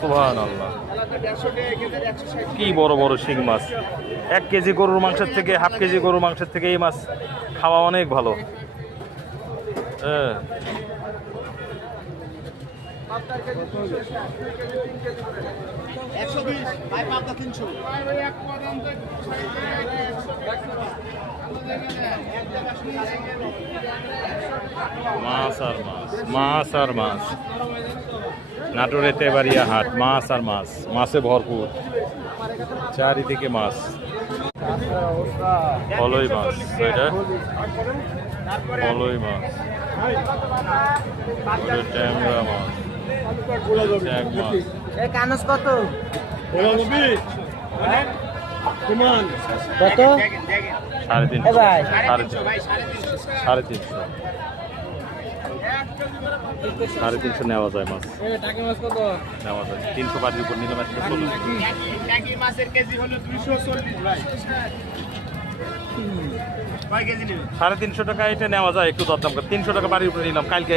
সুবহানাল্লাহ, কি বড় বড় শিং মাছ। 1 কেজি গরুর মাংসের থেকে, হাফ কেজি গরুর মাংসের থেকে এই মাছ খাওয়া অনেক ভালো। মাছ আর মাছ, মাছ আর মাছ। নাটোরের তেবাড়িয়া হাট, মাছ আর মাছ, মাছে ভরপুর, চারিদিকে মাছ। ফলই মাছ, এটা ফলই মাছ, ট্যাংরা মাছ, ট্যাং মাছ। কানস কত? কত? 350, ভাই 350, 350 নেওয়া যায় মাছ, নেওয়া যায়। 300 বাড়ির উপর নিলে মাছটা 350 টাকা এটা নেওয়া যায়, একটু দরদাম করে। 300 টাকা বাড়ির উপরে নিলাম কালকে।